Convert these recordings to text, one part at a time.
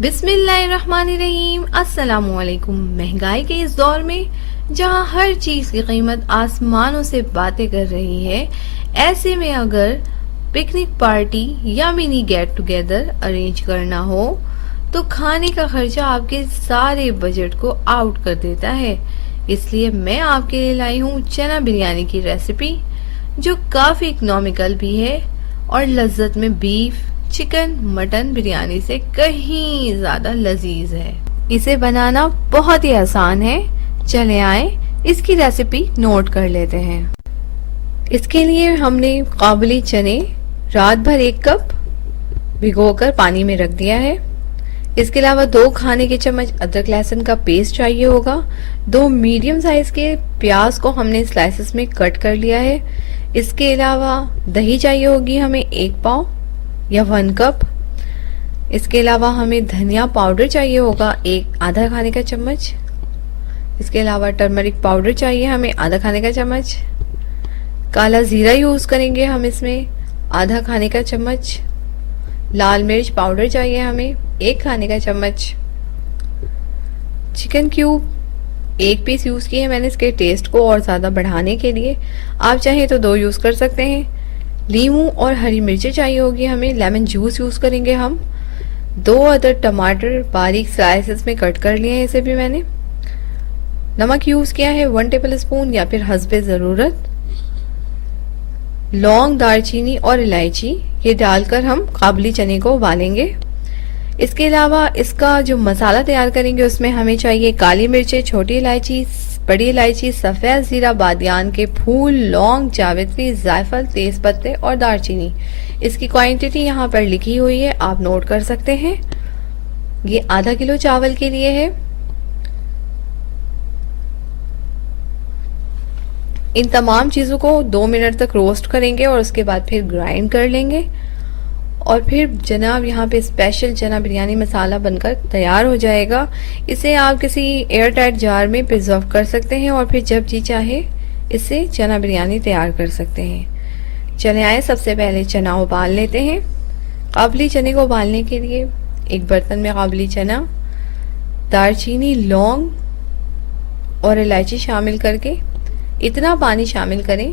बिस्मिल्लाहिर्रहमानिर्रहीम। अस्सलामुअलैकुम। महंगाई के इस दौर में जहां हर चीज की कीमत आसमानों से बातें कर रही है, ऐसे में अगर पिकनिक पार्टी या मिनी गेट टुगेदर अरेंज करना हो तो खाने का खर्चा आपके सारे बजट को आउट कर देता है। इसलिए मैं आपके लिए लाई हूँ चना बिरयानी की रेसिपी, जो काफी इकोनॉमिकल भी है और लज्जत में बीफ, चिकन, मटन बिरयानी से कहीं ज्यादा लजीज है। इसे बनाना बहुत ही आसान है। चले आए इसकी रेसिपी नोट कर लेते हैं। इसके लिए हमने काबुली चने रात भर 1 कप भिगोकर पानी में रख दिया है। इसके अलावा 2 खाने के चम्मच अदरक लहसुन का पेस्ट चाहिए होगा। 2 मीडियम साइज के प्याज को हमने स्लाइसेस में कट कर लिया है। इसके अलावा दही चाहिए होगी हमें 1 पाव या 1 कप। इसके अलावा हमें धनिया पाउडर चाहिए होगा आधा खाने का चम्मच। इसके अलावा टर्मरिक पाउडर चाहिए हमें आधा खाने का चम्मच। काला जीरा यूज करेंगे हम इसमें आधा खाने का चम्मच। लाल मिर्च पाउडर चाहिए हमें 1 खाने का चम्मच। चिकन क्यूब 1 पीस यूज किए हैं मैंने इसके टेस्ट को और ज्यादा बढ़ाने के लिए। आप चाहे तो 2 यूज कर सकते हैं। नींबू और हरी मिर्चें चाहिए होगी हमें, लेमन जूस यूज करेंगे हम। 2 अदर टमाटर बारीक स्लाइसेस में कट कर लिए हैं, इसे भी मैंने। नमक यूज किया है 1 टेबल स्पून या फिर हस्बे जरूरत। लौंग, दालचीनी और इलायची ये डालकर हम काबुली चने को उबालेंगे। इसके अलावा इसका जो मसाला तैयार करेंगे उसमें हमें चाहिए काली मिर्चें, छोटी इलायची, बड़ी इलायची, सफेद जीरा, बादियान के फूल, लौंग, जावित्री, जायफल, तेज पत्ते और दालचीनी। इसकी क्वांटिटी यहाँ पर लिखी हुई है, आप नोट कर सकते हैं। ये आधा किलो चावल के लिए है। इन तमाम चीजों को 2 मिनट तक रोस्ट करेंगे और उसके बाद फिर ग्राइंड कर लेंगे। और फिर जनाब यहाँ पे स्पेशल चना बिरयानी मसाला बनकर तैयार हो जाएगा। इसे आप किसी एयर टाइट जार में प्रिजर्व कर सकते हैं और फिर जब जी चाहे इससे चना बिरयानी तैयार कर सकते हैं। चले आए सबसे पहले चना उबाल लेते हैं। काबुली चने को उबालने के लिए एक बर्तन में काबुली चना, दालचीनी, लौंग और इलायची शामिल करके इतना पानी शामिल करें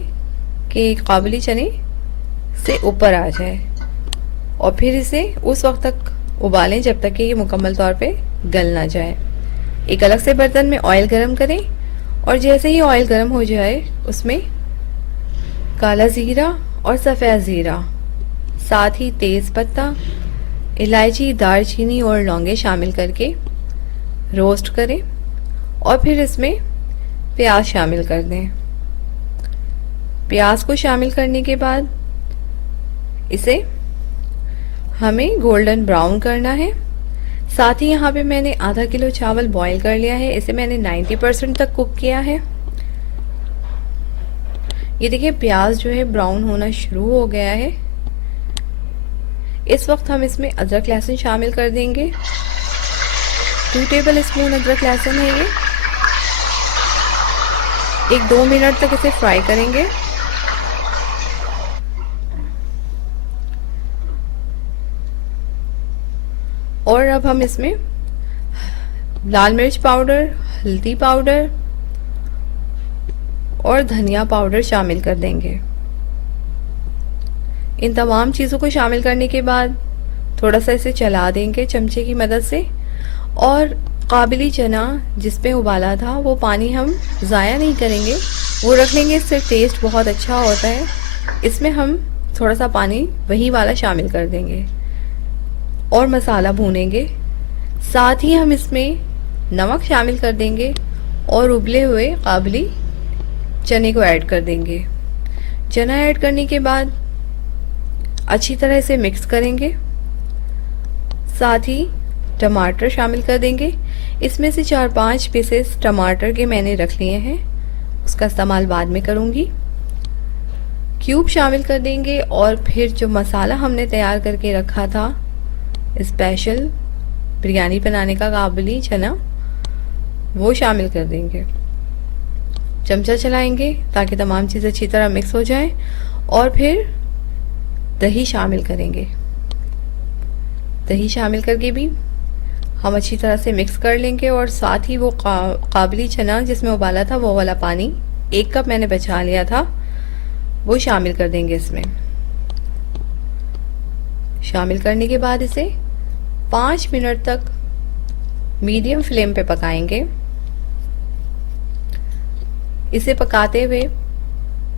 कि काबुली चने से ऊपर आ जाए और फिर इसे उस वक्त तक उबालें जब तक कि ये मुकम्मल तौर पे गल ना जाए। एक अलग से बर्तन में ऑयल गरम करें और जैसे ही ऑयल गरम हो जाए उसमें काला जीरा और सफ़ेद जीरा, साथ ही तेज पत्ता, इलायची, दालचीनी और लौंगे शामिल करके रोस्ट करें और फिर इसमें प्याज शामिल कर दें। प्याज को शामिल करने के बाद इसे हमें गोल्डन ब्राउन करना है। साथ ही यहाँ पे मैंने आधा किलो चावल बॉईल कर लिया है। इसे मैंने 90% तक कुक किया है। ये देखिए प्याज जो है ब्राउन होना शुरू हो गया है। इस वक्त हम इसमें अदरक लहसुन शामिल कर देंगे। 2 टेबल स्पून अदरक लहसुन है ये। 1-2 मिनट तक इसे फ्राई करेंगे। और अब हम इसमें लाल मिर्च पाउडर, हल्दी पाउडर और धनिया पाउडर शामिल कर देंगे। इन तमाम चीज़ों को शामिल करने के बाद थोड़ा सा इसे चला देंगे चमचे की मदद से। और काबुली चना जिसपे उबाला था वो पानी हम ज़ाया नहीं करेंगे, वो रख लेंगे, इससे टेस्ट बहुत अच्छा होता है। इसमें हम थोड़ा सा पानी वही वाला शामिल कर देंगे और मसाला भूनेंगे। साथ ही हम इसमें नमक शामिल कर देंगे और उबले हुए काबुली चने को ऐड कर देंगे। चना ऐड करने के बाद अच्छी तरह से मिक्स करेंगे। साथ ही टमाटर शामिल कर देंगे। इसमें से 4-5 पीसेस टमाटर के मैंने रख लिए हैं, उसका इस्तेमाल बाद में करूंगी। क्यूब शामिल कर देंगे और फिर जो मसाला हमने तैयार करके रखा था स्पेशल बिरयानी बनाने का काबुली चना, वो शामिल कर देंगे। चमचा चलाएंगे ताकि तमाम चीज़ें अच्छी तरह मिक्स हो जाएं और फिर दही शामिल करेंगे। दही शामिल करके भी हम अच्छी तरह से मिक्स कर लेंगे और साथ ही वो काबली चना जिसमें उबाला था वो वाला पानी 1 कप मैंने बचा लिया था वो शामिल कर देंगे इसमें। शामिल करने के बाद इसे 5 मिनट तक मीडियम फ्लेम पे पकाएंगे। इसे पकाते हुए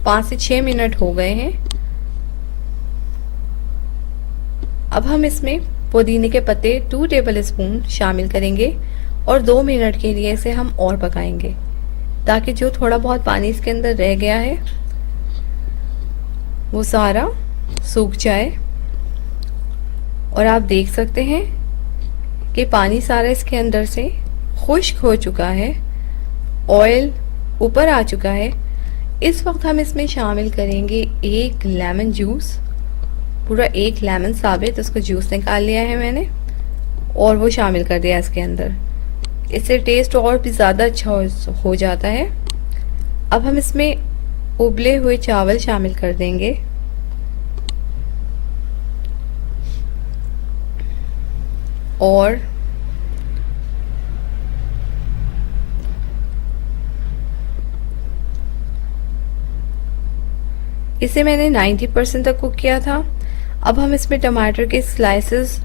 5 से 6 मिनट हो गए हैं। अब हम इसमें पुदीने के पत्ते 2 टेबल स्पून शामिल करेंगे और 2 मिनट के लिए इसे हम और पकाएंगे ताकि जो थोड़ा बहुत पानी इसके अंदर रह गया है वो सारा सूख जाए। और आप देख सकते हैं कि पानी सारा इसके अंदर से खुश्क हो चुका है, ऑयल ऊपर आ चुका है। इस वक्त हम इसमें शामिल करेंगे 1 लेमन जूस, पूरा 1 लेमन साबित उसका जूस निकाल लिया है मैंने और वो शामिल कर दिया इसके अंदर। इससे टेस्ट और भी ज़्यादा अच्छा हो जाता है। अब हम इसमें उबले हुए चावल शामिल कर देंगे और इसे मैंने 90% तक कुक किया था। अब हम इसमें टमाटर के स्लाइसेस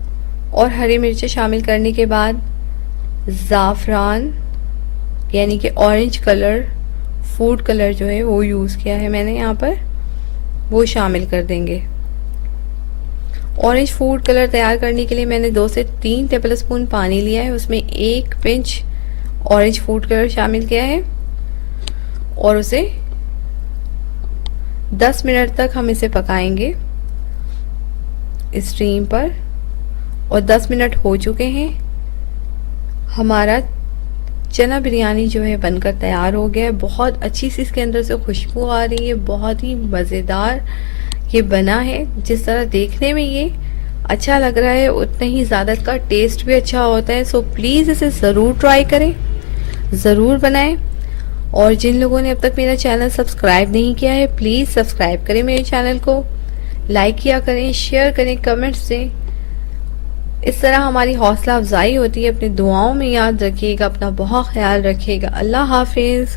और हरी मिर्चें शामिल करने के बाद ज़ाफ़रान यानी कि ऑरेंज कलर, फूड कलर जो है वो यूज़ किया है मैंने यहाँ पर, वो शामिल कर देंगे। ऑरेंज फूड कलर तैयार करने के लिए मैंने 2 से 3 टेबल स्पून पानी लिया है, उसमें 1 पिंच ऑरेंज फूड कलर शामिल किया है और उसे 10 मिनट तक हम इसे पकाएंगे स्टीम पर। और 10 मिनट हो चुके हैं। हमारा चना बिरयानी जो है बनकर तैयार हो गया है। बहुत अच्छी सी इसके अंदर से खुशबू आ रही है, बहुत ही मज़ेदार ये बना है। जिस तरह देखने में ये अच्छा लग रहा है उतना ही ज़्यादा इसका टेस्ट भी अच्छा होता है। सो प्लीज़ इसे ज़रूर ट्राई करें, ज़रूर बनाएं। और जिन लोगों ने अब तक मेरा चैनल सब्सक्राइब नहीं किया है प्लीज़ सब्सक्राइब करें मेरे चैनल को, लाइक किया करें, शेयर करें, कमेंट्स दें। इस तरह हमारी हौसला अफजाई होती है। अपनी दुआओं में याद रखिएगा, अपना बहुत ख्याल रखिएगा। अल्लाह हाफिज़।